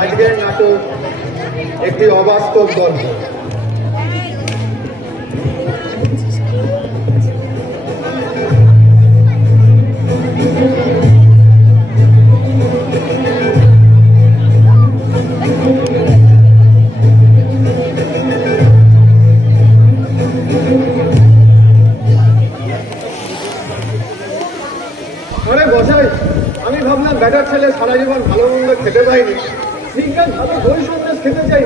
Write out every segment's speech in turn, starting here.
আজকের নাটক একটি অবাস্তব গল্প। আরে বসাই, আমি ভাবলাম বেটার ছেলে সারা জীবন ভালো মন্দ খেতে পাইনি, বিজ্ঞান ভাবে দই সন্দেশ খেতে চাই।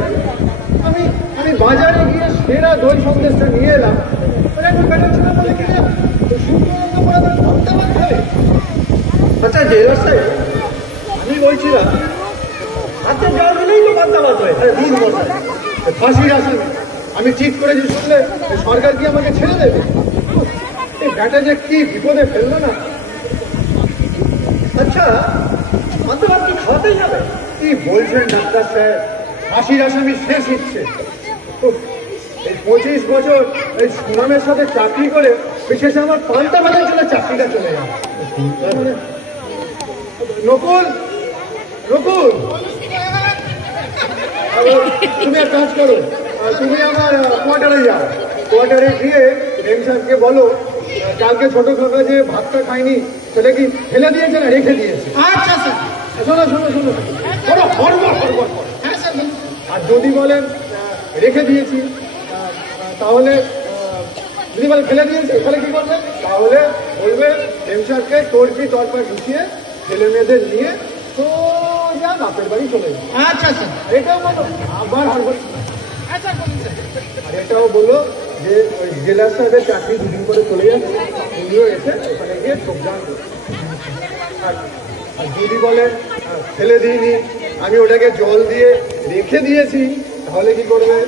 আমি বাজারে গিয়ে সেরা দই সন্দেশটা নিয়ে এলাম। বেটার ছেলে বলে কিনা শুক্রানন্দ পড়াতে ভাবতে পারছে। আচ্ছা যে রাস্তায় আমি বলছিলাম হাতে যাওয়া দিলেই তো বাদ দাবাদ হয়। আরে দূর বসাই, ফাঁসির আসামি আমি ঠিক করেছি শুনলে সরকার কি আমাকে ছেড়ে দেবে? এই বেটা যে কি বিপদে ফেললো না। আচ্ছা মাত্র আপনি খাওয়াতেই যাবে? কি বলছেন ডাক্তার সাহেব, ফাঁসির আসামি শেষ ইচ্ছে। এই 25 বছর এই সুনামের সাথে চাকরি করে বিশেষ আমার পাল্টা বাজার জন্য চাকরিটা চলে যাবে। নকুল, নকুল তুমি এক কাজ করো, তুমি আমার কোয়ার্টারে যাও। কোয়ার্টারে গিয়ে এম সাহেবকে বলো কালকে ছোট খাবে যে ভাতটা খাইনি সেটা কি ফেলে দিয়েছে না রেখে দিয়েছে। আচ্ছা স্যার। শোনো শোনো শোনো শোনো, হরবর হরবর। হ্যাঁ স্যার। আর যদি বলেন রেখে দিয়েছি তাহলে, যদি বলে ফেলে দিয়েছি তাহলে কি করবে? তাহলে বলবে এম সাহেবকে তোর কি দরকার ঢুকিয়ে ছেলে মেয়েদের নিয়ে তো যা বাপের বাড়ি চলে যাবে। আচ্ছা স্যার। এটাও বলো আবার হরবর। আর এটাও বলো যে ওই জেলার সাহেবের চাকরি দুদিন করে চলে যাচ্ছে, উনিও এসে ওখানে গিয়ে যোগদান করবে। আর যদি বলেন ফেলে দিইনি, আমি ওটাকে জল দিয়ে রেখে দিয়েছি, তাহলে কি করবে?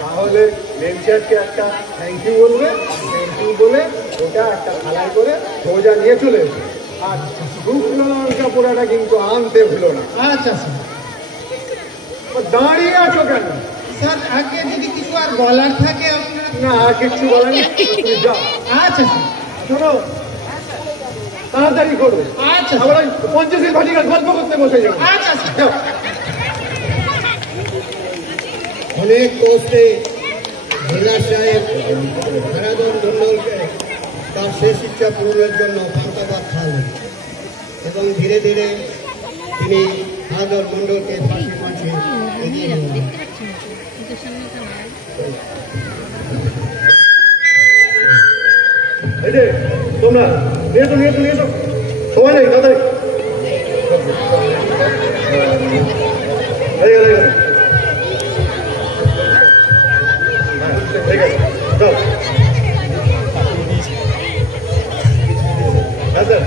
তাহলে মেমসারকে একটা থ্যাংক ইউ বলবে, থ্যাংক ইউ বলে ওটা একটা থালায় করে সোজা নিয়ে চলে যাবে। আর শুকনো লঙ্কা পোড়াটা কিন্তু আনতে ভুলো না। আচ্ছা স্যার। দাঁড়িয়ে আছো কেন? স্যার আগে যদি কিছু আর বলার থাকে আপনার। না আর কিছু বলার নেই, তুমি যাও। আচ্ছা স্যার। শোনো তাড়াতাড়ি করবে। আচ্ছা। আমরা 50 ঘটিকার গল্প করতে বসে যাবো। আচ্ছা যাও। অনেক কষ্টে জেলা সাহেব হারাধন মন্ডলকে তার শেষ ইচ্ছা পূরণের জন্য পান্তাভাত খাওয়ালেন এবং ধীরে ধীরে তিনি হারাধন মন্ডলকে ফাঁসির মাঝে এগিয়ে নিলেন। এই যে তোমরা নিয়ে তো নিয়ে তো নিয়ে তো সময় নেই তাড়াতাড়ি। ঠিক আছে যাও। হ্যাঁ স্যার।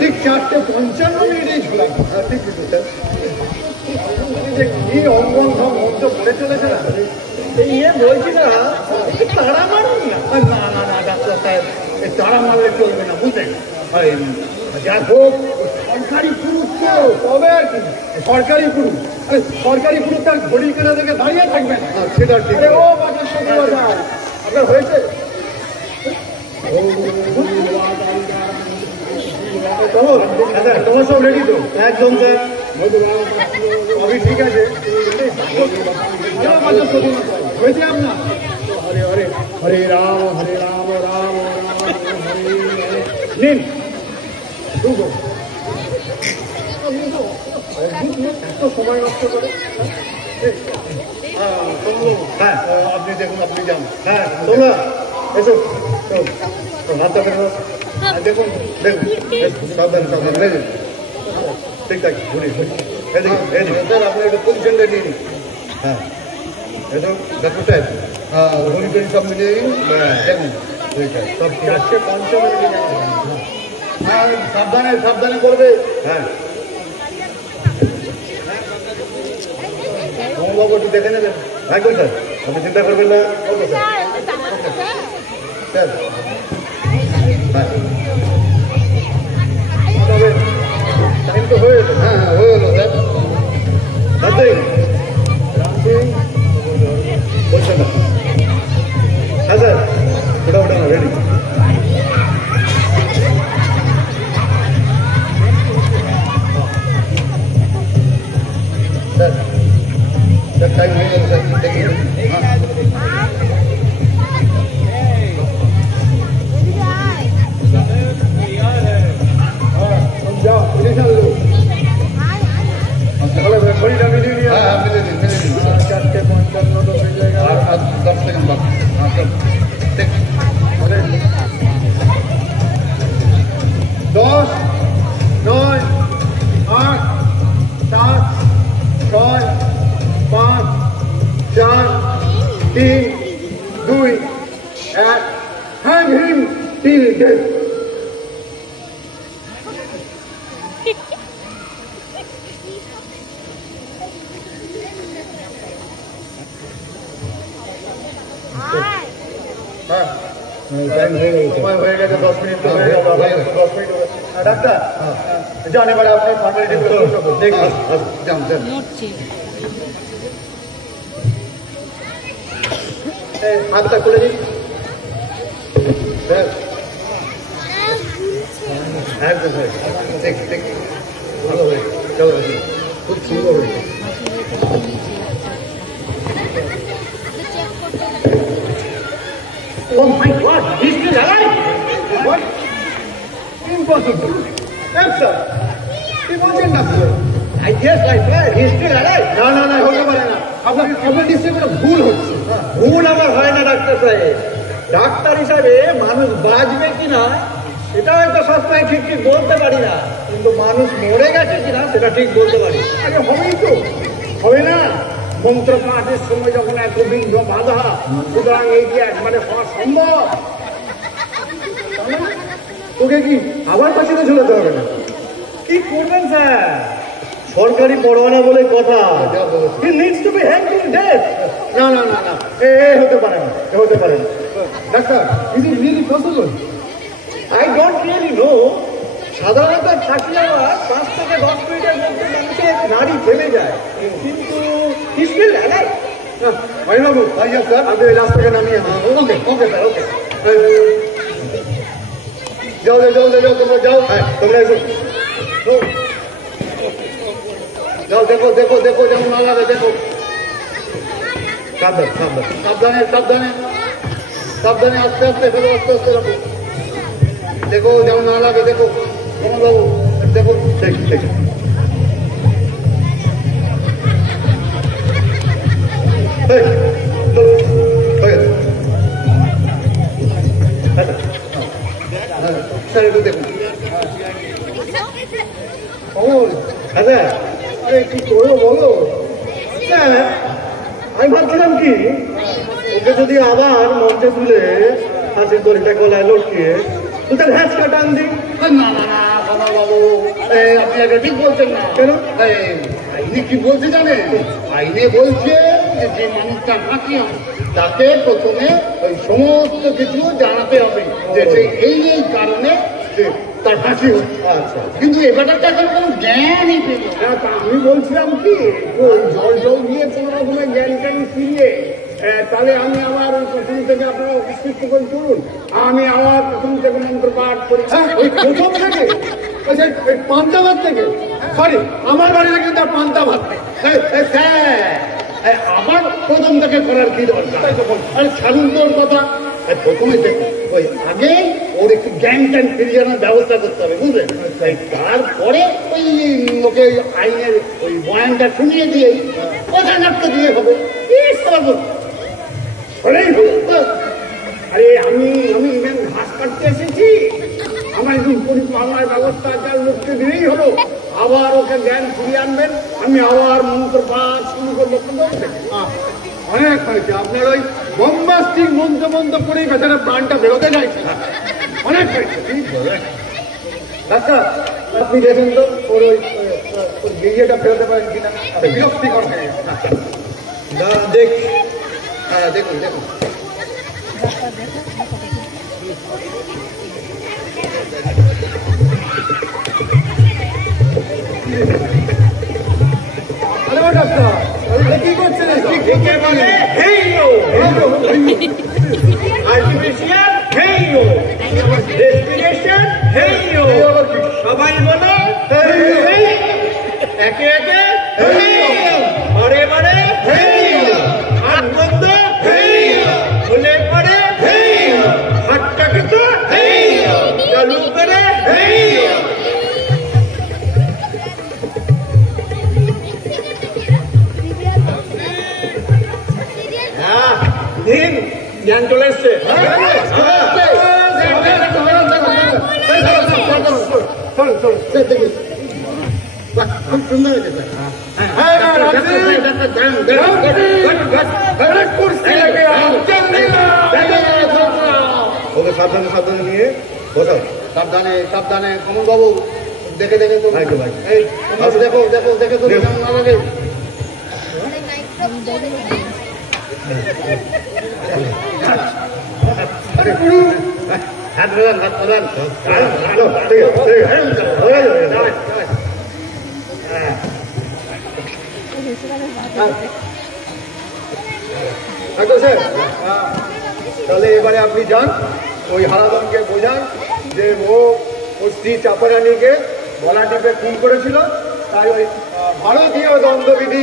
ঠিক 4:55 ছিলাম। ঠিক আছে স্যার। কি অঙ্গন মন্ত্র পড়ে চলেছে না, ইয়ে বলছি না তাড়া মারুন না। না না না ডাক্তার সাহেব, এই তাড়া মারলে চলবে না বুঝলেন। যা হোক সরকারি পুরুষ তো তবে আর কি সরকারি পুরুষ। সরকারি পুরুষ তার ঘড়ি কেনা থেকে দাঁড়িয়ে থাকবেন সেটা ঠিক। ও আপনার হয়েছে তোমার সব রেডি তো? একদম সবই ঠিক আছে। হয়েছে আপনার? হরে হরে হরে রাম রাম রাম হরে নিন। এত সময় নষ্ট করে। হ্যাঁ আপনি দেখুন, আপনি যান। হ্যাঁ তোমরা এসো হাতটা ফেলে দেখুন দেখুন সাবধান সাবধান দেখুন ঠিকঠাক ঘুরি স্যার। আপনি একটু পজিশনটা নিয়ে নিন। হ্যাঁ এসো ডাক্তার সাহেব, ঘুরি টুরি সব মিলিয়ে দেখুন ঠিক আছে, সব 455 হ্যাঁ, সাবধানে সাবধানে করবে। হ্যাঁ, বাবু একটু দেখে নেবেন। একদম স্যার, আপনি চিন্তা করবেন না। ওকে স্যার, স্যার টাইম তো হয়ে গেল। হ্যাঁ হ্যাঁ, হয়ে গেল স্যার। রামসিং রামসিং বলছেন না? হ্যাঁ স্যার, ওটা ওটা না, রেডি। স্যার স্যার, টাইম হয়ে গেল স্যার, দেখি। হ্যাঁ जाओ, इधर लो। चलो बड़ी डमी ली लिया। हाँ, मिले दी। 455 तो मिल जाएगा। और 10 सेकंड बाद। हाँ, सब। देख। अरे 10, 9, 8, 7, 6, 5, 4, 3, 2, 1. Hang him till death. Time हो गया, 10 मिनट तो हो गया, 10 मिनट हो गया। डॉक्टर जाने वाला अपने फॉर्मेलिटी को देख हाथ तक खुले जी। देख देख ভালো হয়ে চলো, খুব সুন্দর হয়েছে। Oh my God, he's still alive! What? Impossible. Yes, sir. কি বলছেন না sir? I guess I tried. He's still alive. না না না, হতে পারে না। আপনার নিশ্চয়ই কোনো ভুল হচ্ছে। ভুল আমার হয় না ডাক্তার সাহেব। ডাক্তার হিসাবে মানুষ বাঁচবে কিনা সেটা হয়তো সবসময় ঠিক ঠিক বলতে পারি না, কিন্তু মানুষ মরে গেছে কিনা সেটা ঠিক বলতে পারি। আরে হবেই তো, হবে না? মন্ত্র পাঠের সময় যখন এত বিঘ্ন বাধা, সুতরাং এই যে একবারে হওয়া সম্ভব। তোকে কি আবার পাশে ঝুলাতে হবে না? কি করবেন স্যার? সরকারি পরোয়ানা বলে কথা। He needs to be hanged till death. না না না না, এ হতে পারে না, এ হতে পারে না। Doctor, is it really possible? I don't really know. সাধারণত ফাঁসি যাওয়া 5 থেকে 10 মিনিটের মধ্যে মানুষের নাড়ি থেমে যায়, কিন্তু he's still alive. বাবু, স্যার আপনি লাস্ট থেকে নামিয়ে। ওকে ওকে স্যার, ওকে। যাও যাও যাও যাও, তোমরা যাও। হ্যাঁ, তোমরা এসো। যাও, দেখো দেখো দেখো, যেমন না লাগে দেখো। সাবধানে সাবধানে সাবধানে সাবধানে, আস্তে আস্তে ফেলো, আস্তে আস্তে রাখো। দেখো যেমন না লাগে, দেখো বাবু, দেখো। ঠিক ঠিক। স্যার একটু দেখুন। আচ্ছা, আরে কি করবো বলো? স্যার আমি ভাবছিলাম কি, ওকে যদি আবার মঞ্চে তুলে হাসির দড়িটা গলায় লটকিয়ে তার হ্যাঁচকা টান দিই। না না না বাবু, আপনি আগে ঠিক বলছেন না। কেন? আইনে কি বলছে জানেন? আইনে বলছে যে মানুষটা ফাঁসি হয় তাকে প্রথমে ওই সমস্ত কিছু জানাতে হবে যে এই এই কারণে তার ফাঁসি হচ্ছে। আচ্ছা, কিন্তু এ ব্যাপারটা এখন কোনো জ্ঞানই পেল না। আমি বলছিলাম কি, ওই জল জল দিয়ে কোনো রকমের জ্ঞান ট্যান ফিরিয়ে তাহলে আমি আবার প্রথম থেকে, আপনারা অসুস্থ করে চলুন, আমি আবার প্রথম থেকে মন্ত্র পাঠ করি। ওই প্রথম থেকে পান্তা ভাত থেকে, সরি আমার বাড়িতে কিন্তু পান্তা ভাত আবার প্রথম থেকে করার কি দরকার? আরে ছাড়ুন তোর কথা। প্রথমে দেখুন, ওই আগে ওর একটু জ্ঞান ট্যান ফিরিয়ে আনার ব্যবস্থা করতে হবে, বুঝলেন? তারপরে ওই ওকে আইনের ওই বয়ানটা শুনিয়ে দিয়ে কথা নাট্য দিয়ে হবে। আরে আমি ইভেন ঘাস কাটতে এসেছি, আমার একটু পরিপালনার ব্যবস্থা তার লোককে দিলেই হলো। আবার ওকে জ্ঞান ফিরিয়ে আনবেন, আমি আবার মন্ত্র পাঠ শুরু করবো। অনেক হয়েছে, আপনার ওই বম্বাস্টিক মন্ত্র মন্ত্র করেই বেচারা প্রাণটা বেরোতে চাইছে না। অনেক হয়েছে। ডাক্তার আপনি দেখেন তো ওর ওই বিয়েটা ফেরোতে পারেন কিনা, বিরক্তিকর হয়ে গেছে। দেখ, হ্যাঁ দেখুন দেখুন। হ্যালো ডাক্তার, কি করছেন? একে বলে হেইও, আর্টিফিশিয়াল হেইও, রেসপিরেশন হেইও। সবাই বলো একে একে হেইও, বারে বারে হেইও, হাত বন্ধ হেইও, খুলে পড়ে হেইও, হাতটাকে তো হেইও, চালু করে হেইও। দিন জ্ঞান চলে এসছে। খুব সুন্দর হয়েছে ওকে সাবধানে সাবধানে নিয়ে বসাও। সাবধানে সাবধানে কমল বাবু, দেখে দেখে তো ভাই ভাই এই দেখো দেখো দেখে তো কেমন না লাগে। আরে গুরু হাত প্রদান হাত প্রদান। তাহলে এবারে আপনি যান, ওই হারাধনকে বোঝান যে ও ওর স্ত্রী চাপারানিকে গলা টিপে খুন করেছিল, তাই ওই ভারতীয় দণ্ডবিধি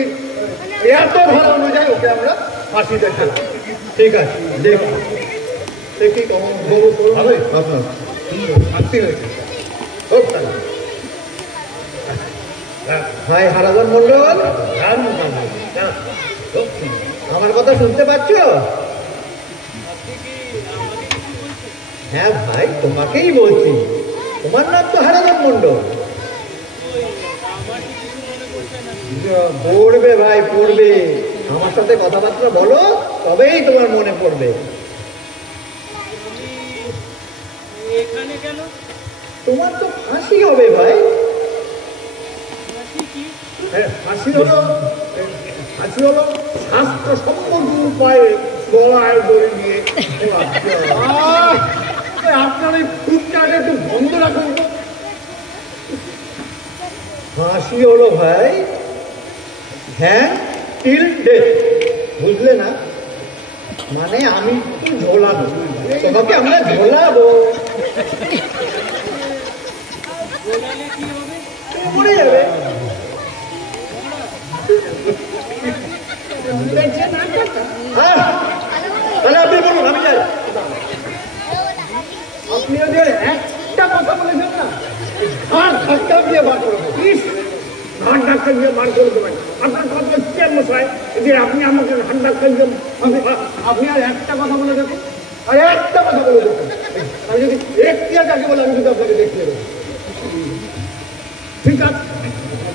এত ধারা অনুযায়ী ওকে আমরা ফাঁসি দিতে। ঠিক আছে, দেখি দেখি কেমন হবে আপনার শান্তি হয়েছে খুব ভালো। ভাই হারাধন মন্ডল, আমার কথা শুনতে পাচ্ছ? হ্যাঁ ভাই, তোমাকেই বলছি। তোমার নাম তো হারাধন মন্ডল। পড়বে ভাই পড়বে, আমার সাথে কথাবার্তা বলো, তবেই তোমার মনে পড়বে। তোমার তো ফাঁসি হবে ভাই। ফাঁসি হলো স্বাস্থ্যসম্মত উপায়ে গলায় দড়ি দিয়ে। আপনার এই ফুটটাকে একটু বন্ধ রাখুন তো। ফাঁসি হলো ভাই হ্যাঁ টিল ডেথ, বুঝলে না? মানে আমি তো ঝোলাবো তোমাকে, আমরা ঝোলাবো। মরে যাবে। তাহলে আপনি বলুন, আমি যাই। আপনি যে একটা কথা বলেছেন না, ঘাট ধাক্কা দিয়ে বার করবো। ঘাট ডাক্তার দিয়ে বার করে দেবেন। আপনার কথা হচ্ছে মশাই যে আপনি আমাকে ঘাট ডাক্তার দিয়ে আপনি আর একটা কথা বলে দেখুন, আর একটা কথা বলে দেখুন। আমি যদি এখতিয়ার যাকে বলে আমি কিন্তু আপনাকে দেখিয়ে দেবো। ঠিক আছে,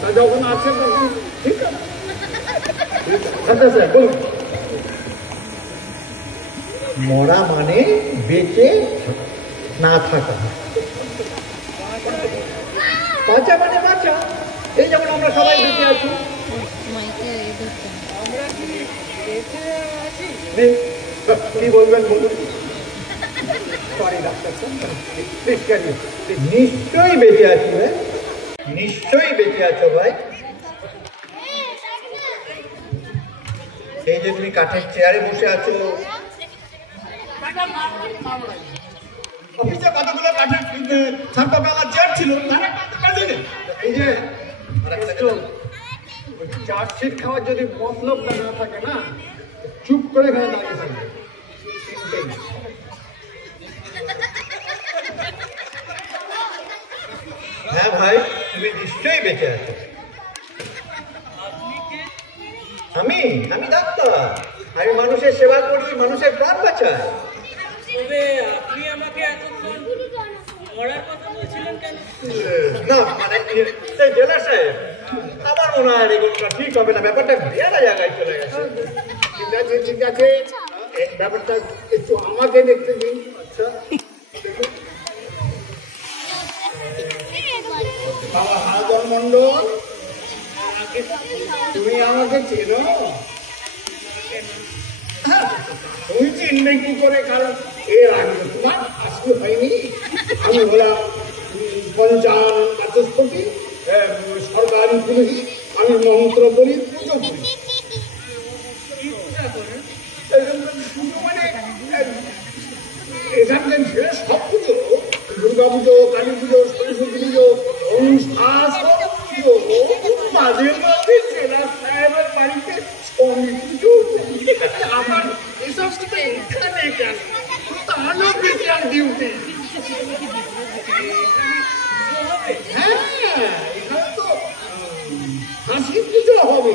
তা যখন আছে তখন ঠিক আছে। আচ্ছা স্যার বলুন। মরা মানে বেঁচে না থাকা, বাঁচা মানে বাঁচা। এই যেমন আমরা সবাই বেঁচে আছি। কি বলবেন বলুন। সরি ডাক্তার স্যার, নিশ্চয়ই বেঁচে আছি ভাই, নিশ্চয়ই বেঁচে আছো ভাই। এই যে তুমি কাঠের চেয়ারে বসে আছো, অফিসে কতগুলো কাঠের ছাপা পেলার চেয়ার ছিল, তার একটা তো কাজে নেই। এই যে চার্জশিট খাওয়ার যদি মতলবটা না থাকে না, চুপ করে এখানে দাঁড়িয়ে থাকবে। হ্যাঁ ভাই তুমি নিশ্চয়ই বেঁচে আছো। আমি আমি ডাক্তার, আমি মানুষের সেবা করি, মানুষের প্রাণ বাঁচাই। আপনি আমাকে এতক্ষণ মরার কথা বলছিলেন কেন? না মানে জেলা সাহেব, আমার মনে হয় এগুলোটা ঠিক হবে না, ব্যাপারটা বেয়ারা জায়গায় চলে গেছে। ঠিক আছে ঠিক আছে, ব্যাপারটা একটু আমাকে দেখতে দিন। আচ্ছা বাবা হারাধন মন্ডল, তুমি আমাকে চেনো? তুমি চিনবে কি করে, কারণ এর আগে তোমার আসতে হয়নি। আমি হলাম পঞ্চান বাচস্পতি, সরকারি পুলিশ। আমি মন্ত্র করি, পুজো করি। মানে এখানকার ছেলে সব পুজো, দুর্গা পুজো, কালী পুজো, সরস্বতী পুজো, মাঝে মাঝে জেলা সাহেবের বাড়িতে পুজো। আমার এসব এখানে কেন? তাহলে বিজ্ঞান ডিউটি। হ্যাঁ, এখানে তো হাসি পুজো হবে।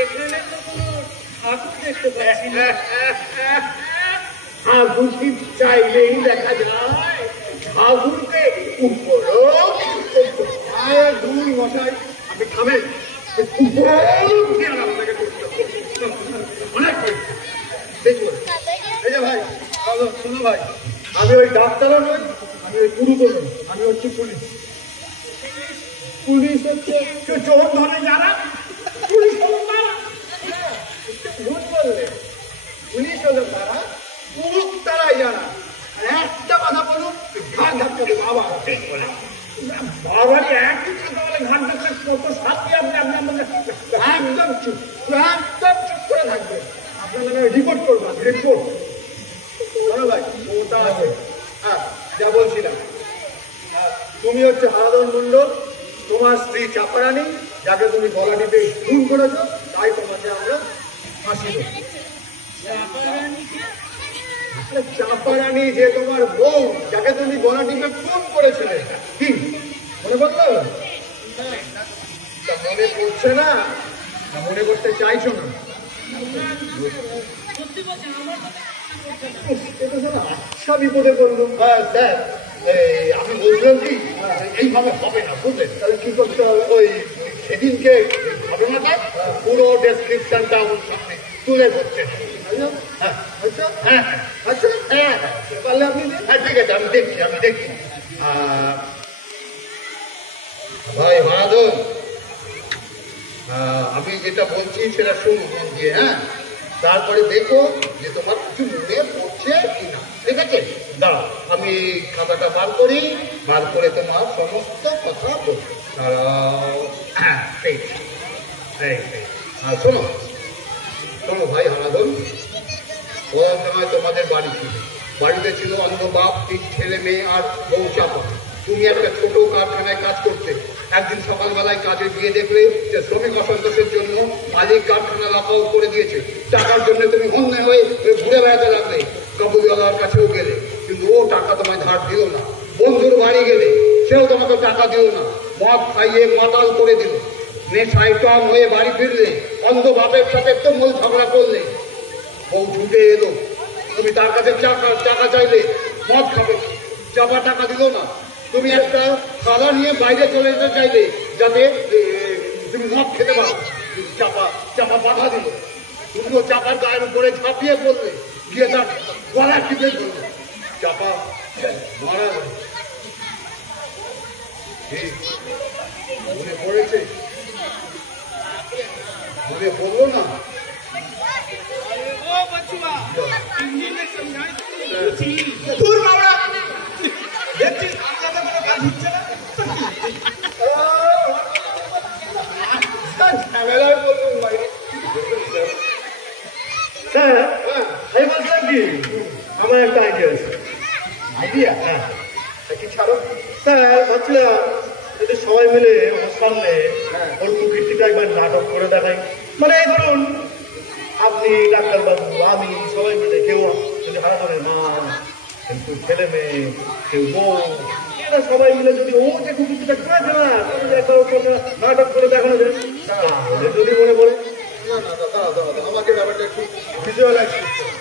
এখানে তো কোনো ঠাকুর দেখতে পাচ্ছি না। ঠাকুর কি চাইলেই দেখা যায়? ঠাকুরকে দুই মশাই আপনি খাবেন, আপনাকে করতে হবে অনেক। দেখুন এই যে ভাই, শোনো ভাই, আমি ওই ডাক্তারও নই, আমি ওই পুরুষও নই, আমি হচ্ছি পুলিশ। পুলিশ হচ্ছে চোর ধরে যারা, পুলিশ হলো তারা। ভুল বললে, পুলিশ হলো তারা, পুরুষ তারাই জানা। একটা কথা বলুন, ঘাট ধাক্কা দেবো আবার। বাবারই একই কথা বলে ঘাট ধাক্কা কত শাস্তি আপনি আপনার মধ্যে। একদম চুপ, একদম চুপ করে থাকবেন। আপনার নামে রিপোর্ট করবেন, রিপোর্ট। বলো ভাই, ওটা আছে। হ্যাঁ, যা বলছিলাম, তুমি হচ্ছে হারাধন মন্ডল, তোমার স্ত্রী চাপারানি, যাকে তুমি গলা টিপে খুন করেছো, তাই তোমাকে আমরা ফাঁসি দেব। চাপারানি যে তোমার বউ, যাকে তুমি গলা টিপে খুন করেছিলে, কি মনে পড়লো? মনে করছে না, মনে করতে চাইছো না? আচ্ছা বিপদে পড়লো। স্যার, আমি বলছিলাম কি, এইভাবে হবে না, বুঝলেন? তাহলে কি করতে হবে? ওই সেদিনকে ঘটনাটা পুরো ডেসক্রিপশনটা আমার সামনে তুলে ধরছে। আচ্ছা হ্যাঁ, আচ্ছা হ্যাঁ, পারলে আপনি হ্যাঁ, ঠিক আছে, আমি দেখছি। ভাই হারাধন, আমি যেটা বলছি সেটা শুনো মন দিয়ে। হ্যাঁ, তারপরে দেখো যে তোমার কিছু মনে পড়ছে কিনা। ঠিক আছে, দাঁড়াও, আমি খাতাটা বার করি, বার করে তোমার সমস্ত কথা বলবো। দাঁড়াও, হ্যাঁ ঠিক। শোনো ভাই হারাধন, ও সময় তোমাদের বাড়ি ছিল, বাড়িতে ছিল অন্ধ বাপ, 3 ছেলে মেয়ে আর বউ চাপা। তুমি একটা ছোট কারখানায় কাজ করতে। একদিন সকালবেলায় কাজে গিয়ে দেখলে যে শ্রমিক অসন্তোষের জন্য মালিক কারখানা লাফাও করে দিয়েছে। টাকার জন্য তুমি হন্যে হয়ে ঘুরে বেড়াতে লাগলে। কাবুলিওয়ালার কাছেও গেলে, কিন্তু ও টাকা তোমায় ধার দিল না। বন্ধুর বাড়ি গেলে, সেও তোমাকে টাকা দিল না। মদ খাইয়ে মাতাল করে দিল। নেশায় টম হয়ে বাড়ি ফিরলে, অন্ধ বাপের সাথে তুমুল ঝগড়া করলে। বউ ছুটে এলো, তুমি তার কাছে টাকা চাইলে, মদ খাবে, চাপা টাকা দিল না। তুমি একটা খালা নিয়ে বাইরে চলে যেতে চাইলে, যাতে তুমি মদ খেতে পারো। চাপা বাধা দিল। তুমিও চাপার গায়ের উপরে ঝাঁপিয়ে পড়লে, গিয়ে তার গলা টিপে ধরল। চাপা মারা গেল। মনে পড়েছে? মনে পড়লো না? ঝামেলায় বলুন ভাই। স্যার, আমি বলছিলাম কি, আমার একটা আইডিয়া আছে। আইডিয়া? হ্যাঁ, কি ছাড়ো। স্যার, ভাবছিলাম যদি সবাই মিলে আমার সামনে ওর প্রকৃতিটা একবার নাটক করে দেখাই। মানে এই ধরুন, আপনি, ডাক্তারবাবু, আমি, সবাই মিলে, কেউ যদি হারাধনের মা, কেউ ছেলে মেয়ে, কেউ বউ, এরা সবাই মিলে যদি ও যে কুকুরটা করেছে না, একবার নাটক করে দেখানো যায়, তাহলে যদি মনে পড়ে। না দাদা, আমাকে ব্যাপারটা একটু ভিজুয়ালাইজ করতে হবে।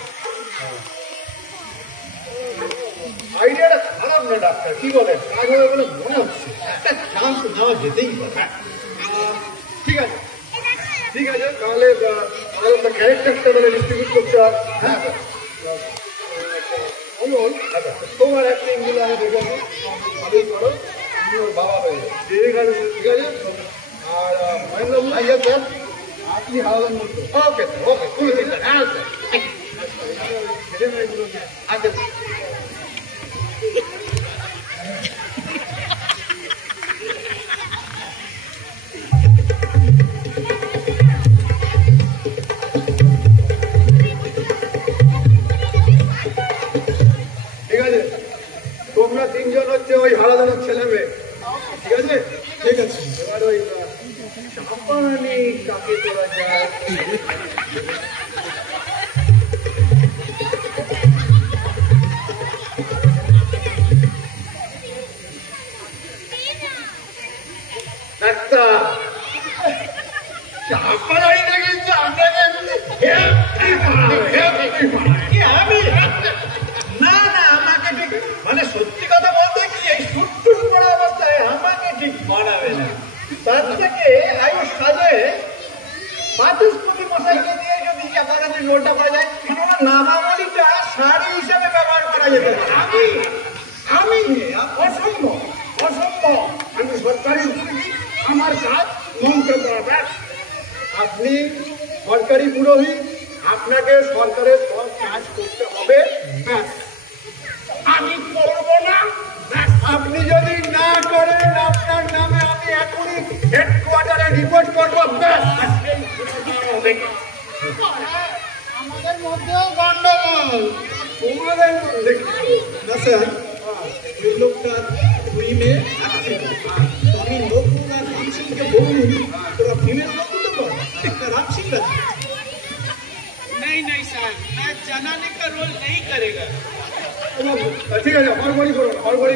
আইডিয়াটা খারাপ না ডাক্তার, কি বলেন? কাজ হবে বলে মনে হচ্ছে। একটা চান্স নেওয়া যেতেই পারে। ঠিক আছে, তাহলে আমাদের ক্যারেক্টারটা মানে ডিস্ট্রিবিউট করতে হয়। হ্যাঁ বলুন তোমার অ্যাক্টিংগুলো আমি দেখেছি ভালোই করো, তুমি ওর বাবা হয়ে যাবে। ঠিক আছে ঠিক আছে। আর মহেন্দ্রবাবু আইয়া স্যার আপনি হাওয়াদান বলতো। ওকে স্যার ওকে কোনো চিন্তা নেই। হ্যাঁ স্যার ছেলে মেয়েগুলোকে আগে ঠিক আছে। তোমরা তিনজন হচ্ছে ওই হারাদানের ছেলে মেয়ে, ঠিক আছে? ঠিক আছে। এবার ওই চাপানি কাকে তোলা যায়? মানে সত্যি কথা বলতে কি এই সুট্টুস পড়া অবস্থায় আমাকে ঠিক মানাবে না। তার থেকে আয়ুষ সাজে বাচস্পতি মশাইকে দিয়ে যদি আপনাদের লোনটা পাওয়া যায়, কেননা নামাবলিটা শাড়ি হিসাবে ব্যবহার করা যেতে পারে। আমি অসম্ভব অসম্ভব। আমি সরকারি উদ্যোগী, আমার কাজ মন্ত্র করা। আপনি সরকারি পুরোহিত, আপনাকে সরকারের সব কাজ করতে হবে, ব্যাস। আমি করব না। আপনি যদি না করেন আপনার নামে আমি এখনই হেডকোয়ার্টারে রিপোর্ট করবো, ব্যাস। আমাদের মধ্যেও গন্ডগোল। তোমাদের মধ্যে না স্যার, ওই লোকটা দুই মেয়ে আমি নকুল আর রাম সিংকে বলুন তোরা ফিমেল নকুল তো রাম সিং नहीं सर, मैं जनाने का रोल नहीं करेगा। ঠিক আছে, হড়বড়ি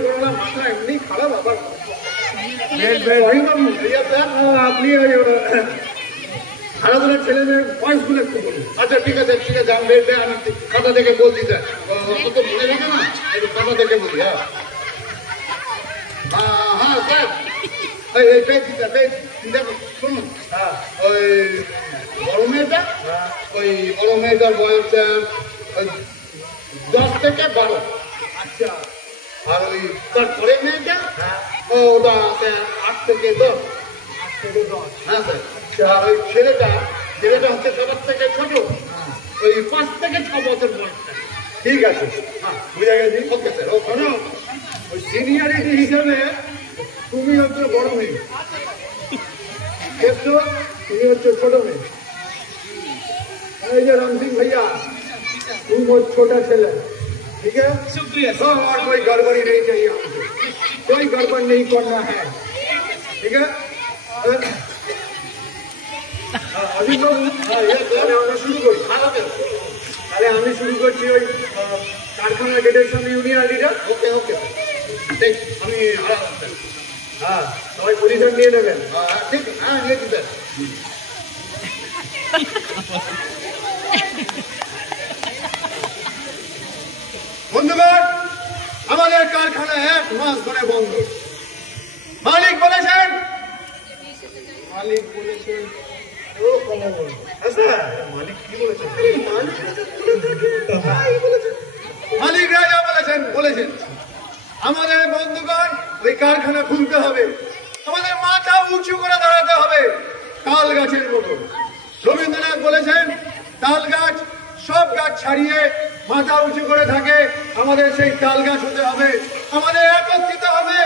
করো না, মাথা এমনি খারাপ। আবার আপনি ওই হারাধনের ছেলে মেয়ের বয়সগুলো একটু বলুন। আচ্ছা ঠিক আছে ঠিক আছে, আমি খাতা থেকে বলছি স্যার। অত মনে রেখে না, একটু খাতা থেকে বলি। হ্যাঁ স্যার, এই পেয়েছি স্যার, পেয়েছি। দেখুন শুনুন, ওই বড় মেয়েটা, ওই বড় মেয়েটার বয়স 10 থেকে 12। আচ্ছা, আর ওই তারপরে মেয়েটা ওটা 8 থেকে 10। হ্যাঁ স্যার। আর ওই ছেলেটা হচ্ছে সবার থেকে ছোট, ওই 5 থেকে 6 বছর বয়সটা। ঠিক আছে, বুঝে গেছি। Okay sir okay. ওই সিনিয়রিটি হিসাবে তুমি হচ্ছে বড় মেয়ে, তুমি হচ্ছে ছোট মেয়ে। এই যে राम सिंह भैया, तुम वो छोटा ছেলে, ठीक है? शुक्रिया सर। और कोई गड़बड़ी नहीं चाहिए हमको, कोई गड़बड़ नहीं करना है, ठीक है? অজিত বাবু, তাহলে আমরা শুরু করি। তাহলে আমি শুরু করছি ওই কারখানা গেটের সামনে ইউনিয়ন লিডার। ওকে ওকে আমি হ্যাঁ, সবাই পজিশন নিয়ে নেবেন। ঠিক হ্যাঁ নিয়েছি স্যার। বন্ধুগণ, আমাদের কারখানা 1 মাস ধরে বন্ধ। মালিক বলেছেন মালিক কি বলেছেন? মালিক রাজা বলেছেন আমাদের বন্ধুগণ ওই কারখানা খুলতে হবে, আমাদের মাথা উঁচু করে দাঁড়াতে হবে তাল গাছের মতো। রবীন্দ্রনাথ বলেছেন তাল গাছ সব গাছ ছাড়িয়ে মাথা উঁচু করে থাকে, আমাদের সেই তাল গাছ হতে হবে। আমাদের একত্রিত হবে,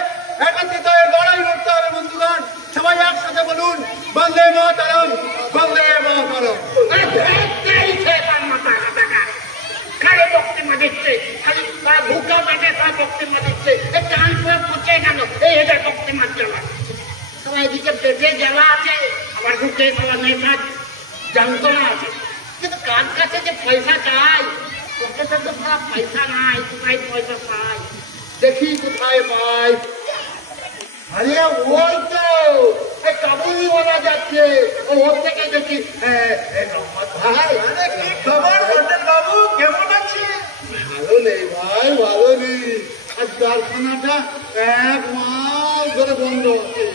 একত্রিত হয়ে লড়াই করতে হবে। বন্ধুগণ, সবাই একসাথে বলুন বন্দে মাতরম, বন্দে মাতরম। কারে বক্তব্য দিচ্ছে, খালি ভুকা বেটে তার বক্তব্য দিচ্ছে, ট্রান্সফার পচে গেল, এই এদের বক্তব্য চলা। সবাই এদিকে পেটে জ্বালা আছে, আবার ঢুকে সবার নেতা যন্ত্রণা আছে। কিন্তু কার কাছে যে পয়সা চাই, পকেটে তো সারা পয়সা নাই, কোথায় পয়সা পাই, দেখি কোথায় পাই। আরে ওই তো কাবুলি বলা যাচ্ছে, ওর থেকে দেখি ভাই খবর হোটেল বাবু কেমন আছে? ভালো নেই ভাই, ভালো নেই। আর কারখানাটা 1 মাস ধরে বন্ধ আছে।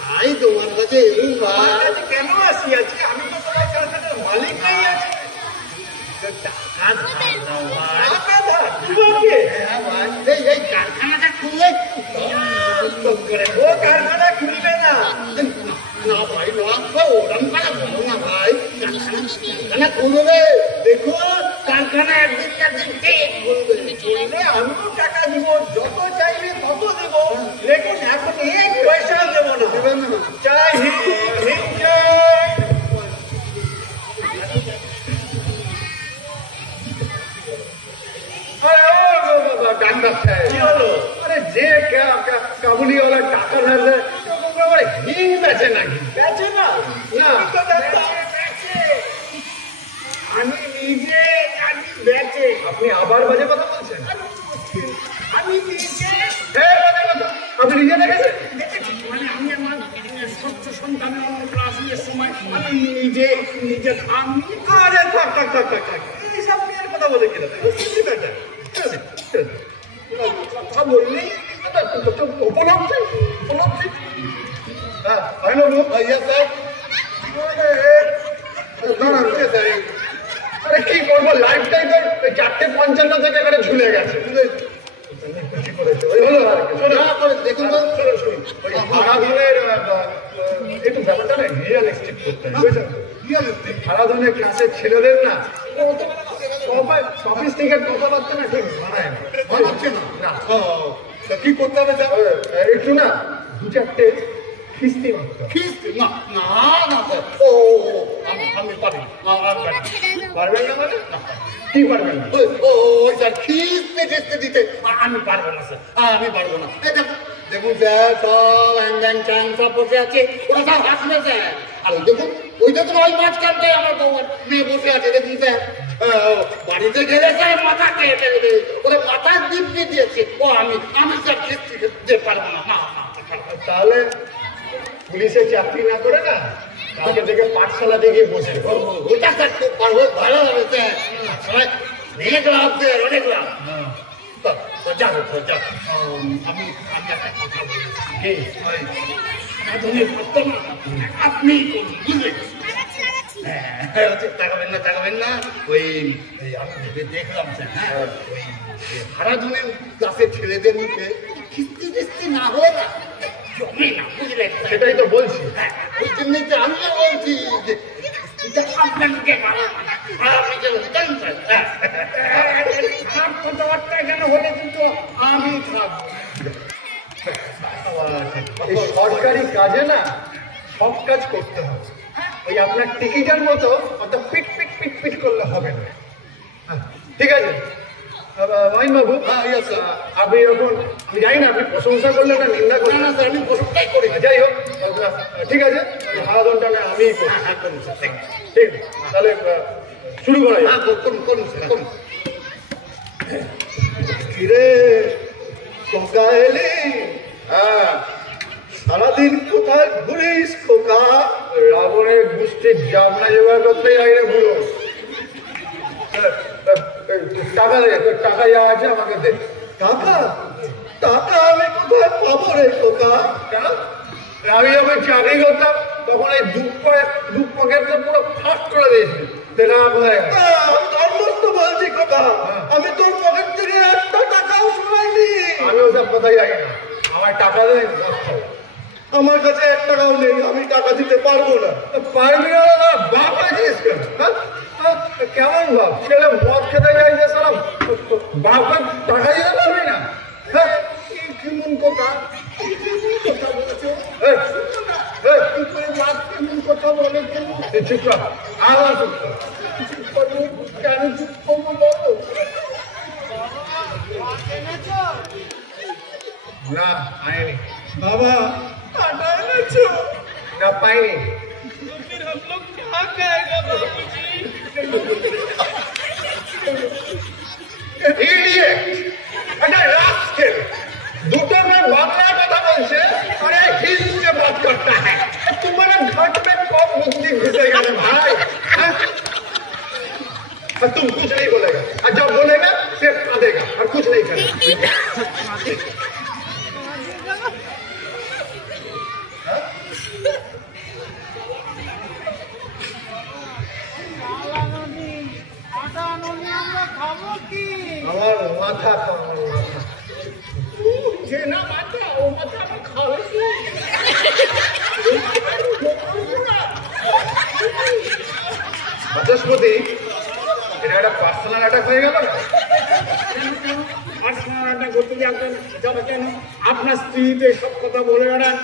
ভাই তোমার কাছে এলুম ভাই। কেন আসি আজকে? আমি তো এই কারখানাটা খুললে ও কারখানা খুলবে না। না ভাই না ওরম করে বলো না ভাই কারখানা খুলবে দেখো কারখানা একদিন ঠিক খুলবে চলবে, আমিও টাকা দিব, যত চাইবে তত দেব। দেখুন এখন এক পয়সা দেব না। চাই ডাক্তার সাহেব কি হলো? আরে যে কাবুলিওয়ালা টাকা ধারলে আবার হিং বেচে নাকি? বেচে না? না আমি নিজে জানি বেচে আপনি আবার বাজে কথা বলছেন। আমি নিজে হ্যাঁ বাজে কথা, আপনি নিজে দেখেছেন? দেখেছি মানে আমি আমার ষষ্ঠ সন্তানের অন্নপ্রাশনের সময় আমি নিজে আমি আরে থাক থাক থাক থাক থাক, এইসব মেয়ের কথা বলে কিনা কথা বললেই উপলব্ধি উপলব্ধি হ্যাঁ হয় না বলুন ইয়ে স্যার, আরে কি করবো, লাইফ টাইমের 4:55 থেকে এখানে ঝুলে গেছে। খুশি করেছে ওই হলো আর কি। দেখুন ওই হারাধনের একটু ব্যাপারটা না রিয়েলিস্টিক করতে হবে, বুঝেছেন? হারাধনের ক্লাসের ছেলেদের না সফিস্টিকেট কথাবার্তা না ঠিক মানায় না, মানাচ্ছে না। না তো কি করতে হবে স্যার? একটু না 2-4টে খিস্তি মারতে হবে। খিস্তি না না না আমি পারি না পারবেন না মানে কি পারবেন না? ওই স্যার খিস্তি টিস্তি দিতে আমি পারবো না স্যার আমি পারবো না এই দেখুন স্যার সব অ্যাং ট্যাং সব বসে আছে ওরা সব হাসবে স্যার আর ওই দেখুন ওই মাঝখানটায় আমার বউ আর মেয়ে বসে আছে দেখুন স্যার বাড়িতে গেলে স্যার মাথা কেটে দেবে ওরা মাথা দিব্যি দিয়েছে আমি স্যার খিস্তি দিতে পারবো না তাহলে পুলিশে চাকরি না করে না তাকে দেখে পাঠশালাতে গিয়ে বসে ওইটা স্যার খুব ভালো হবে স্যার অনেক লাভ স্যার অনেক লাভ যাবো আমি একটা কথা বলছি আপনি বুঝলেন তাকাবেন না ওই আমি দেখলাম স্যার হ্যাঁ ওই হারাধনের ক্লাসের ছেলেদের মুখে খিস্তি টিস্তি না হলে না জমে না বুঝলেন সেটাই তো বলছি। হ্যাঁ ওই জন্যই তো আমিও বলছি যে আপনাকে ভালো আপনি যে বলছেন স্যার খারাপ কথাবার্তা এখানে হলে কিন্তু আমি থাকবো এই সরকারি কাজে না সব কাজ করতে হবে, ওই আপনার টিকিটের মতো অত পিট পিট পিট পিট করলে হবে না। ঠিক আছে মাইন বাবু, আপনি যখন আমি জানি না আপনি প্রশংসা করলে না নিন্দা করলেন না স্যার আমি প্রসঙ্গটাই করি যাই হোক ঠিক আছে, হারাধনটা আমি করি। ঠিক তাহলে শুরু করা যায়। করুন স্যার করুন কিরে খোকা এলি? হ্যাঁ, সারাদিন কোথায় ঘুরিস খোকা? রাবণের গোষ্ঠীর জামনা জোগাড় করতে যাই রে ভুলো। টাকা দে, তোর টাকা যা আছে আমাকে দে। টাকা টাকা আমি কোথায় পাবো রে খোকা? কেন? আমি যখন চাকরি করতাম তখন এই দু পকেটটা পুরো ফাঁস করে দিয়েছিল, সেটা কোথায় গেল? আমি তোর মতো বলছি খোকা, আমি তোর পকেট থেকে একটা টাকাও শোনাইনি। আমি ওসব কথাই জানি না, আমার টাকা দেন। আমার কাছে 1 টাকাও নেই, আমি টাকা দিতে পারবো না। পারবি না? বাপ আছিস কেন? কেমন বাপ? ছেলে মদ খেতে যাইছে সারা বাপকে টাকা দিতে পারবি না? কেমন কথা কথা বলেছো কেমন কথা বলে চুপ কর, আবার চুপ কর। কেন চুপ করবো বলো না আয়নি, बाबा টাকা এনেছো? না পাইনি। तो फिर हम लोग क्या खाएगा बाबूजी? Idiot! अरे rascal! दूसरे में बांग्ला কথা বলছে और एक हिंदी में बात करता है। तुम्हारे घट में कौन बुद्धि घुसेगा रे भाई? और तुम कुछ नहीं बोलेगा, और जब बोलेगा सिर्फ काटेगा और कुछ नहीं करेगा। মাথা খাও আমার মাথা। যে না মাথা ও মাথা আমার খাওয়া বাচস্পতি, এটা একটা পার্সোনাল অ্যাটাক হয়ে গেল না? পার্সোনাল অ্যাটাক করতে যাবে কেন? আপনার স্ত্রীতে সব কথা বলে বেড়ান।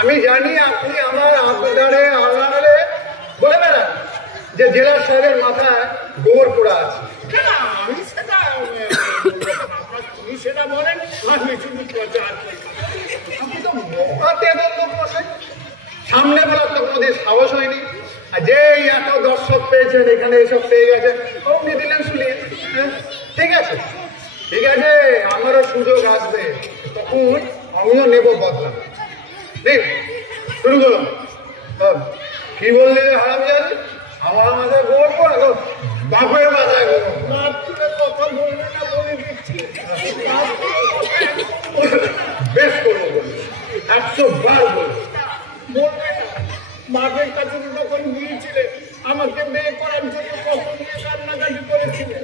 আমি জানি আপনি আমার আবদারে আড়ালে বলে বেড়ান যে জেলার সাহেবের মাথায় গোবর পোড়া আছে। আমি সেটা আপনার স্ত্রী সেটা বলেন, আমি শুধু প্রচার করি। আপনি তো মহাতে মশাই, সামনে বলার তো কোনোদিন সাহস হয়নি। আর যে এত দর্শক পেয়েছেন, এখানে এসব পেয়ে গেছেন, অমনি দিলেন শুনিয়ে। ঠিক আছে, ঠিক আছে, আমারও সুযোগ আসবে, তখন আমিও নেব বদলা। ঠিক, শুরু করুন। কি বললি হারাম জানি? আমার মাথায় গোবর পড়ে, বাপের মাথায় গোবর। কথা বলবে না বলে দিচ্ছি। বেশ করবো বলি, 100 বার বলি। বলবে না, বাপের কাছে যখন গিয়েছিলেন আমাকে বিয়ে করার জন্য কত নিয়ে কান্নাকাটি করেছিলেন।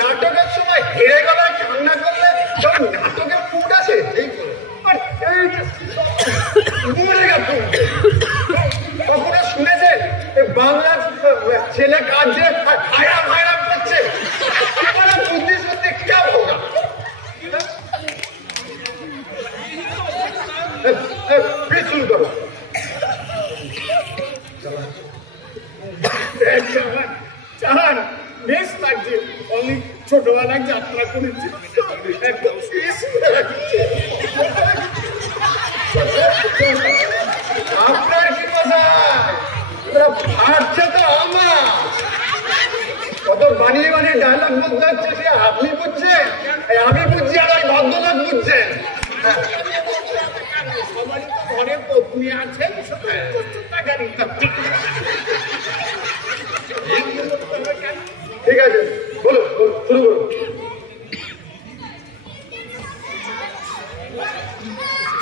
নাটকের সময় হেরে গলায় কান্না করলে তখন নাটকের ফুট আছে। কখনো শুনেছেন বাংলার ছেলে কাঁদছে আর ভাইরা ভাইরা করছে? বুদ্ধি সত্যি কে হোগা? শুরু করো। চাহান বেশ লাগছে, অনেক ছোটবেলায় যাত্রা করেছি, একদম আপনার কি কথা? ফাটছে তো আমার। কত বানিয়ে বানিয়ে ডায়লগ বলতে হচ্ছে, সে আপনি বুঝছেন, আমি বুঝছি, আর ওই ভদ্রলোক বুঝছেন। সবারই তো ঘরে পত্নী আছেন, ঠিক আছে, বলো, শুরু করো।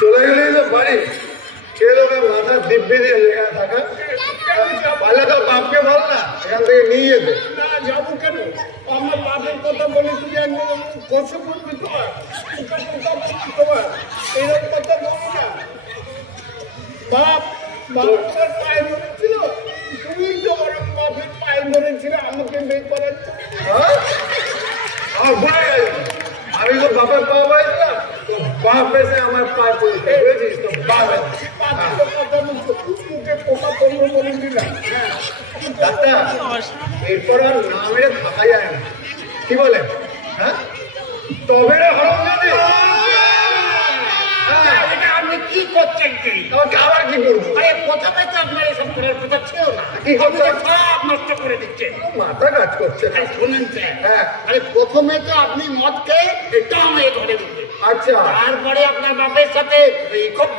চলে গেলে তো বাড়ি, কে লোকের মাথা দিব্যি দিয়ে লেখা থাকা, পারলে তো বাপকে বল না এখান থেকে নিয়ে যেতে। না যাবো কেন? আমার বাপের কথা বলে তুমি একদম কষ্ট করবি তোমার, এরকম কথা বলি না। বাপ বাবার পায়ে ধরেছিল, তুমি তো ওরকম বাপের পায়ে ধরেছিল আমাকে বের করার জন্য। আমি তো বাপের পা পাইছিলাম, তো বাপ এসে আমার পা পড়েছে, বুঝেছিস? তো বাপ কথা বলছো, মুখে পোকা পড়লো বলে দিলাম। ডাক্তার, এরপর আর না মেরে থাকা যায় না, কি বলে? হ্যাঁ, তবে রে হরম জানি। আপনি কি করছেন? আবার কি করবো? আরে প্রথমে তো আপনার এসব করার কথা ছিল না, কি করতে? সব নষ্ট করে দিচ্ছেন। মাথা কাজ করছে না। আরে শোনেন স্যার, হ্যাঁ। আরে প্রথমে তো আপনি মদ খেয়ে টাউনে ঘরে ঢুকলেন, আচ্ছা, তারপরে আপনার বাপের সাথে খুব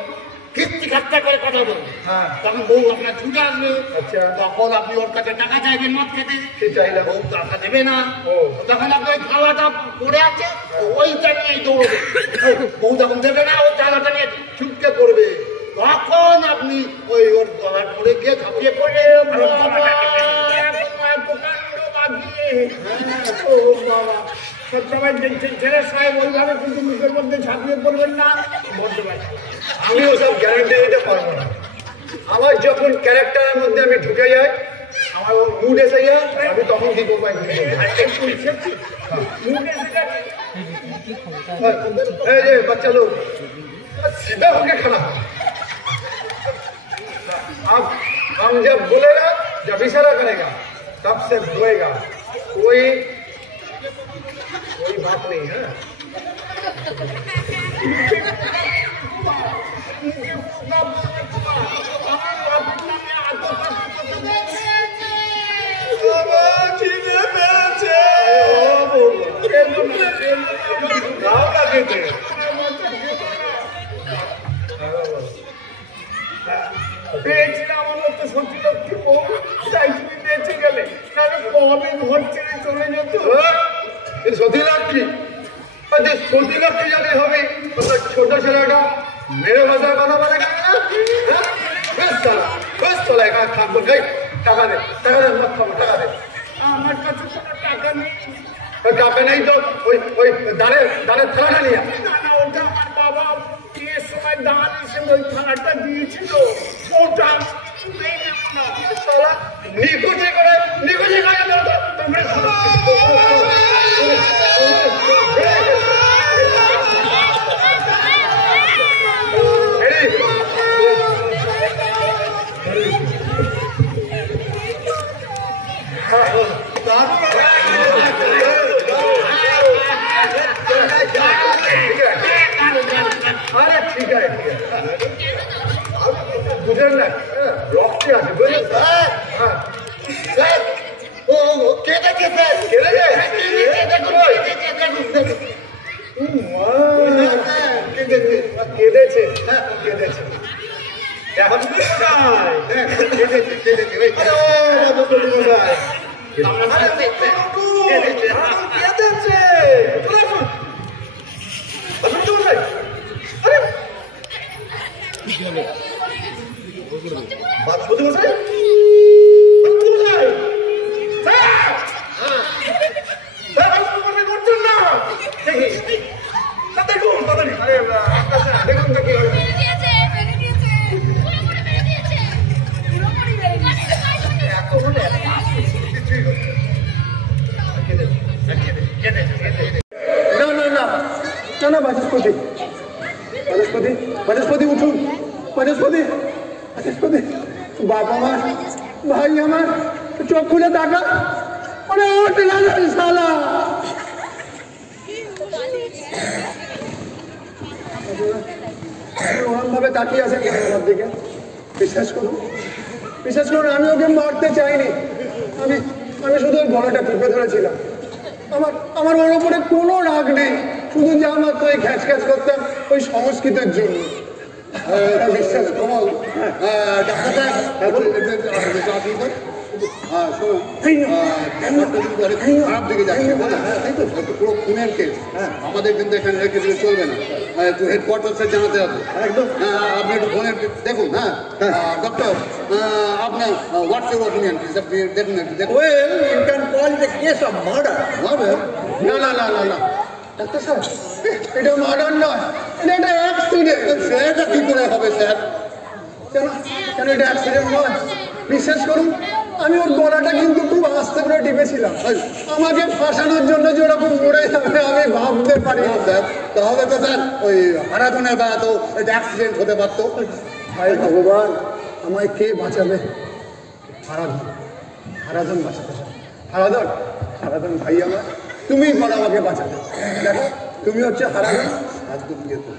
কিস্তি খাস্তা করে কথা বলবেন। হ্যাঁ। তখন বউ আপনার ছুটে আসবে, আচ্ছা। তখন আপনি ওর কাছে টাকা চাইবেন মদ খেতে, কি চাইলাম? বউ টাকা দেবে না। ও। তখন আপনি ওই থালাটা পড়ে আছে, ওইটা নিয়ে দৌড়বে। বউ যখন দেবে না, ওই থালাটা নিয়ে ছুটকে পড়বে, তখন আপনি ওই ওর গলার পড়ে গিয়ে ঝাঁপিয়ে পড়ে সবসময় ছেলের সাহেব ওইভাবে কিন্তু মুখের মধ্যে ঝাঁপিয়ে পড়বেন না। আমি ওসব গ্যারান্টি দিতে পারবো না। আমার যখন ক্যারেক্টারের মধ্যে আমি ঢুকে যাই, আমার মুড এসে যায়, আমি তখন কি করবো? এই যে বাচ্চা লোক, सीधा होके खड़ा अब हम जब बोलेगा, जब इशारा करेगा तब से बोएगा, कोई बात नहीं है। পেয়েছিলাম আমার মতো সত্যি লক্ষ্মী বউ, তাই তুমি বেঁচে গেলে, নাহলে কবে ঘর ছেড়ে চলে যেত। সতীলক্ষ্মী সতীলক্ষ্মী যদি হবে ছোট ছেলেটা মেরে ভাষায় কথা বলে কেন? বেশ চলে এখানে থাকবো। টাকা দে মত খাবো, টাকা দে। আমার কাছে কোনো টাকা নেই। টাকা নেই তো ওই দাঁড়ের থালাটা নিয়ে না ওটা আমার বাবা বিয়ের সময় দান হিসেবে ওই থানাটা দিয়েছিল, ওটা নিকুচি করে দাও তো তোমরা। अरे ठीक है बुझेन ना रक्ते আছে বুঝলেন স্যার? হ্যাঁ স্যার ও কেটেছে স্যার, কেটেছে এখন দেখুন তো কি হবে। না বাচস্পতি উঠুন। বাচস্পতি বাপ আমার, ভাই আমার, চোখ খুলে তাকা। আরে ওঠ না শালা। ওরকম ভাবে তাকিয়ে আছে আমার দিকে। বিশ্বাস করুন আমি ওকে মারতে চাইনি। আমি শুধু ওই গলাটা টিপে ধরেছিলাম। আমার ওর উপরে কোনো রাগ নেই, শুধু যা মাত্র ওই খ্যাচ করতাম ওই সংস্কৃতের জন্য। বিশ্বাস কমল ডাক্তার খারাপ দিকে যাচ্ছে তাই তো, পুরো খুনের কেস। আমাদের কিন্তু এখানে রেখে দিলে চলবে না, হেডকোয়ার্টার্সে জানাতে হবে একদম। আপনি একটু ফোনে দেখুন। হ্যাঁ ডক্টর, আপনার হোয়াটস ইউর ওপিনিয়ন প্লিজ? আপনি দেখুন একটু। Well, you can call it a case of murder. না ডাক্তার স্যার, এটা মার্ডার নয়, এটা অ্যাক্সিডেন্ট। সেটা কি করে হবে স্যার? কেন এটা অ্যাক্সিডেন্ট নয়? বিশ্বাস করুন আমি ওর গলাটা কিন্তু খুব আস্তে করে টিপেছিলাম। আমাকে ফাঁসানোর জন্য যে ওরকম মরে যাবে আমি ভাবতে পারি না স্যার। তাহলে তো স্যার ওই হারাধনের বেলা তো এটা অ্যাক্সিডেন্ট হতে পারতো। ভাই ভগবান, আমায় কে বাঁচাবে? হারাধন বাঁচাতে। হারাধন ভাই আমার, তুমিই পারো আমাকে বাঁচাতে। দেখো তুমি হচ্ছে হারাধন,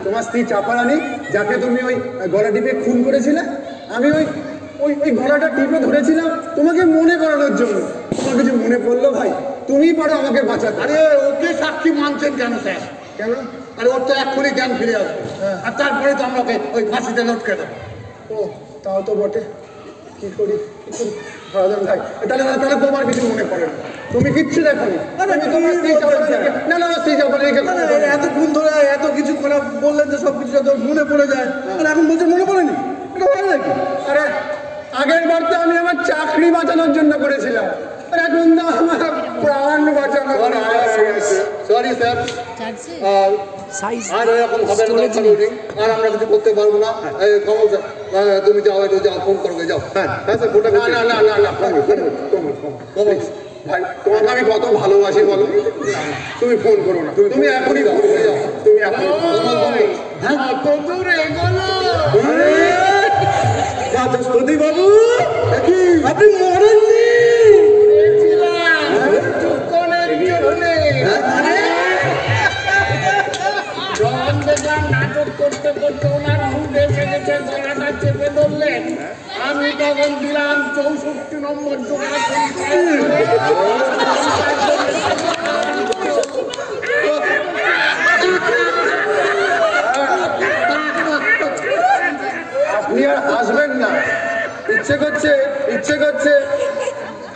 তোমার স্ত্রী চাপারানি, যাকে তুমি ওই গলা টিপে খুন করেছিলে। আমি ওই গলাটা টিপে ধরেছিলাম তোমাকে মনে করানোর জন্য। তোমার কিছু মনে পড়লো ভাই? তুমিই পারো আমাকে বাঁচাতে। আরে ওকে সাক্ষী মানছেন কেন স্যার? কেন? আরে ওর তো এক্ষুনি জ্ঞান ফিরে আসবে, আর তারপরে তো আমাকে ওই ফাঁসিতে লটকে দেবো। ও তাও তো বটে। কি করি হারাধন ভাই? তাহলে তোমার কিছু মনে পড়ে না? তুমি কিচ্ছু দেখো না? তোমার স্ত্রী চাপারানিকে এতক্ষণ ধরে এত কিছু করে বললেন যে সব কিছু মনে পড়ে যায়, এখন বলছে মনে পড়েনি? এটা ভালো নাকি? আরে আগের বার তো আমি আমার চাকরি বাঁচানোর জন্য করেছিলাম, আর এখন তো আমার প্রাণ বাঁচানো। সরি স্যার, আর এরকম হবে না, আর আমরা কিছু করতে পারবো না। কমল স্যার, তুমি যাও, ফোন করবে, যাও। হ্যাঁ স্যার, ফোনটা না কমল ভাই, তোমাকে আমি কত ভালোবাসি বলো। তুমি ফোন করো না, তুমি এখনই ফোন করে যাও। তুমি এখন বাচস্পতি বাবু, আপনি মরেননি? নাটক করতে ওনার মুখে এসে গেছে, গলাটা চেপে ধরলেন। আমি তখন দিলাম 64 নম্বর যোগাসন। আপনি আর আসবেন না? ইচ্ছে করছে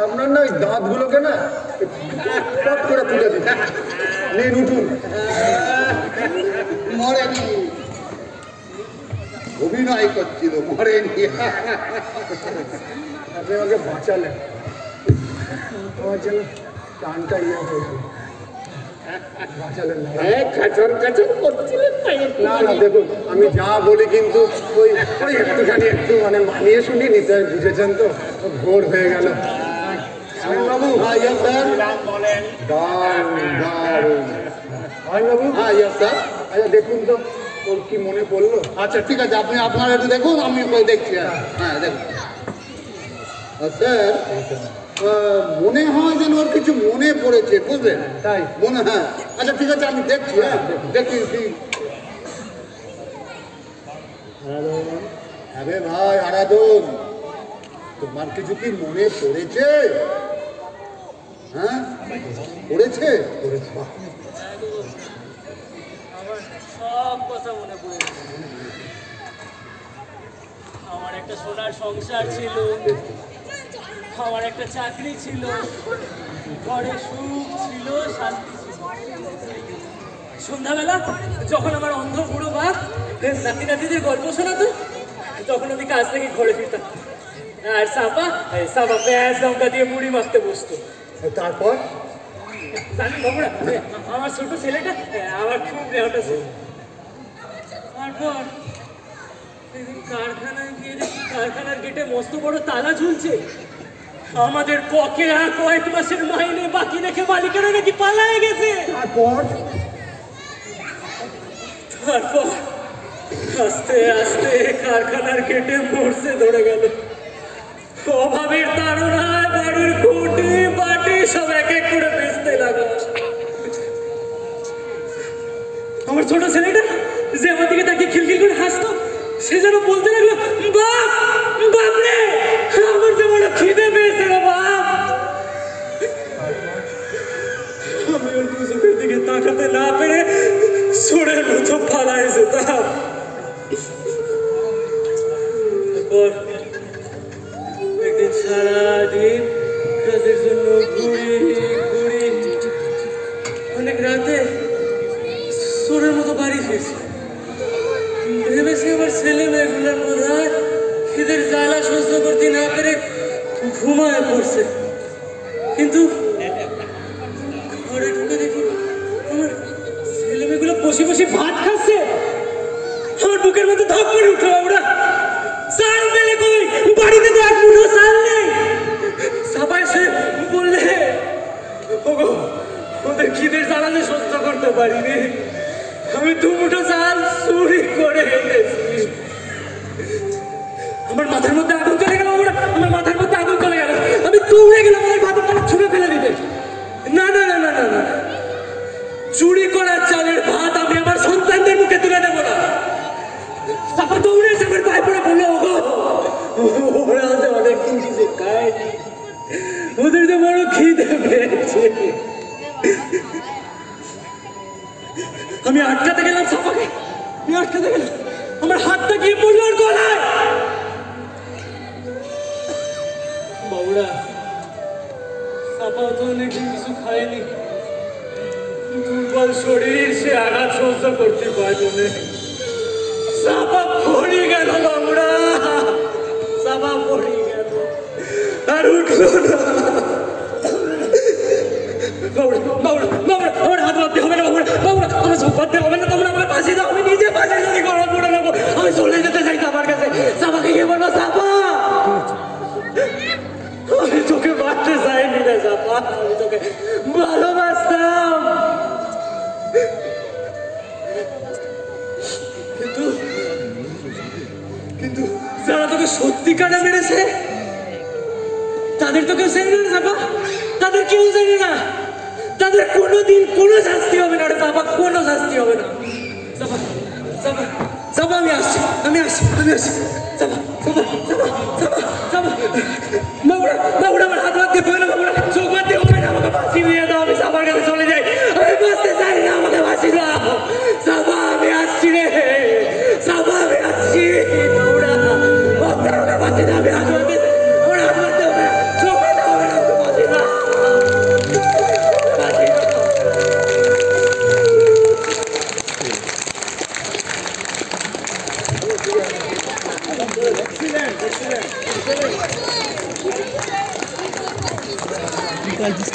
আপনার না ওই দাঁতগুলোকে না পট করে তুলে দিন। নিন উঠুন। মরেনি, অভিনয় করছিল, মরেনি। আপনি আমাকে বাঁচালেন, আমার যেন টানটা ইয়ে হয়েছে, বাঁচালেন না। কাচর কাচর করছিলেন না না দেখুন, আমি যা বলি কিন্তু ওই ওই একটুখানি একটু মানে মানিয়ে শুনিয়ে নিতে হয়, বুঝেছেন তো? ভোর হয়ে গেল। বাবু বলেন দারুণ দারুণ। বাবু হ্যাঁ ইয়েস স্যার। আচ্ছা দেখুন তো ওর কি মনে পড়লো। আচ্ছা ঠিক আছে, আপনি আপনারা একটু দেখুন, আমি ওই দেখছি। হ্যাঁ দেখুন স্যার, মনে হয় যেন ওর কিছু মনে পড়েছে, বুঝলেন? তাই? মনে হয়। আচ্ছা ঠিক আছে, আমি দেখছি। হ্যাঁ দেখছি। আরে ভাই আরাধন, তোমার কিছু কি মনে পড়েছে? হ্যাঁ পড়েছে। আমার সব কথা মনে পড়েছে। আমার একটা সোনার সংসার ছিল, আমার একটা চাকরি ছিল, ঘরে সুখ ছিল, শান্তি ছিল। সন্ধ্যাবেলা যখন আমার অন্ধ বুড়ো বাপ নাতি নাতিদের গল্প শোনাতো, তখন আমি কাজ থেকে ঘরে ফিরতাম, আর সাপা পেঁয়াজ লঙ্কা দিয়ে মুড়ি মাখতে বসতো। তারপর জানি বাবুরা, আমার ছোট ছেলেটা আমার খুব দেহটা ছিল। তারপর একদিন কারখানায় গিয়ে দেখি কারখানার গেটে মস্ত বড় তালা ঝুলছে। আমাদের বকেয়া কয়েক মাসের মাইনে বাকি রেখে মালিকেরা নাকি পালায় গেছে। তারপর আস্তে আস্তে কারখানার গেটে মরছে ধরে গেল। অভাবের তাড়নায় বাড়ির খুঁটি বাটি সব এক এক করে বেচতে লাগলো। আমার ছোট ছেলেটা যে আমার দিকে তাকে খিলখিল করে হাসতো, সে যেন বলতে লাগলো, বাপ বাপ রে, আমার যে বড় খিদে পেয়েছে রে বাপ। আমি ওর দু চোখের দিকে তাকাতে না পেরে সুরের মতো পালায় যেতাম। তারপর একদিন সারাদিন কাজের জন্য ঘুরি অনেক রাতে সুরের মতো বাড়ি ফিরছি। ভেবেছি আমার ছেলে মেয়েগুলোর মধ্যে খিদের জ্বালা সহ্য করতে না পেরে ঘুমায় পড়ছে, কিন্তু ঘরে ঢুকে দেখি আমার ছেলে মেয়েগুলো বসে বসে ভাত খাচ্ছে। আমার বুকের মধ্যে ধপ করে উঠলো, আমরা চাল মেলে কই, বাড়িতে তো এক মুঠো চাল নেই। সবাই এসে বললে, ওগো ওদের খিদের জ্বালাতে সহ্য করতে পারিনি, আমি দু মুঠো চাল চুরি করে এনেছি। আমার মাথার মধ্যে আগুন চলে গেল, আমার মাথার মধ্যে আগুন চলে গেল। আমি দৌড়ে গেলাম আমার ভাতের তালা ছুঁড়ে ফেলে দিতে। না না না না না না, চুরি করা চালের ভাত আমি আমার সন্তানদের মুখে তুলে দেবো না। তারপর দৌড়ে এসে আমার পায়ে পড়ে বললো, ওগো ওরা যে অনেক কিছু খায়নি, ওদের যে বড় খিদে পেয়েছে। আমি আটকাতে গেলাম সাপাকে, আমি আটকাতে গেলাম, আমার হাতটা গিয়ে পড়লো ওর গলায়। বাবুরা, সাপাও তো অনেকদিন কিছু খায়নি, দুর্বল শরীর, সে আঘাত সহ্য করতে পারল না। সাপা পড়ে গেল বাবুরা, সাপা পড়ে গেল আর উঠলো না। আমার হাত বাঁধতে হবে না বাবুরা, বাবুরা আমার সব বাঁধতে হবে না, তোমরা আমার পাশে দাও, আমি নিজে পাশে যদি গরম করে নেবো। আমি চলে যেতে চাই সাপার কাছে। সাপাকে গিয়ে বলবো, সাপা আমি তোকে বাঁধতে চাইনি না সাপা, আমি তোকে ভালোবাসতাম, কিন্তু যারা তোকে সত্যিকারে মেরেছে তাদের তো কেউ জানে না সাপা, তাদের কেউ জানে না, তাদের কোনোদিন কোনো শাস্তি হবে না রে সাপা, কোনো শাস্তি হবে না। সাপা সাপা সাপা, আমি আসছি, আমি আসছি, আমি আসছি। সাপা সাপা সাপা সাপা সাপা, বাবুরা বাবুরা আমার হাত বাঁধতে হবে না, বাবুরা চোখ বাঁধতে হবে না, আমাকে ফাঁসি দিয়ে দাও, আমি সাপার কাছে চলে যাই, আমি বাঁচতে চাই না, আমাকে ফাঁসি দাও। সাপা আমি আসছি রে, সাপা আমি আসছি, বাবুরা আমাকে ফাঁসি দাও, আমি হাত বাঁধতে, আমার হাত বাঁধতে হবে না, চোখ বাঁধতে হবে না। কাকু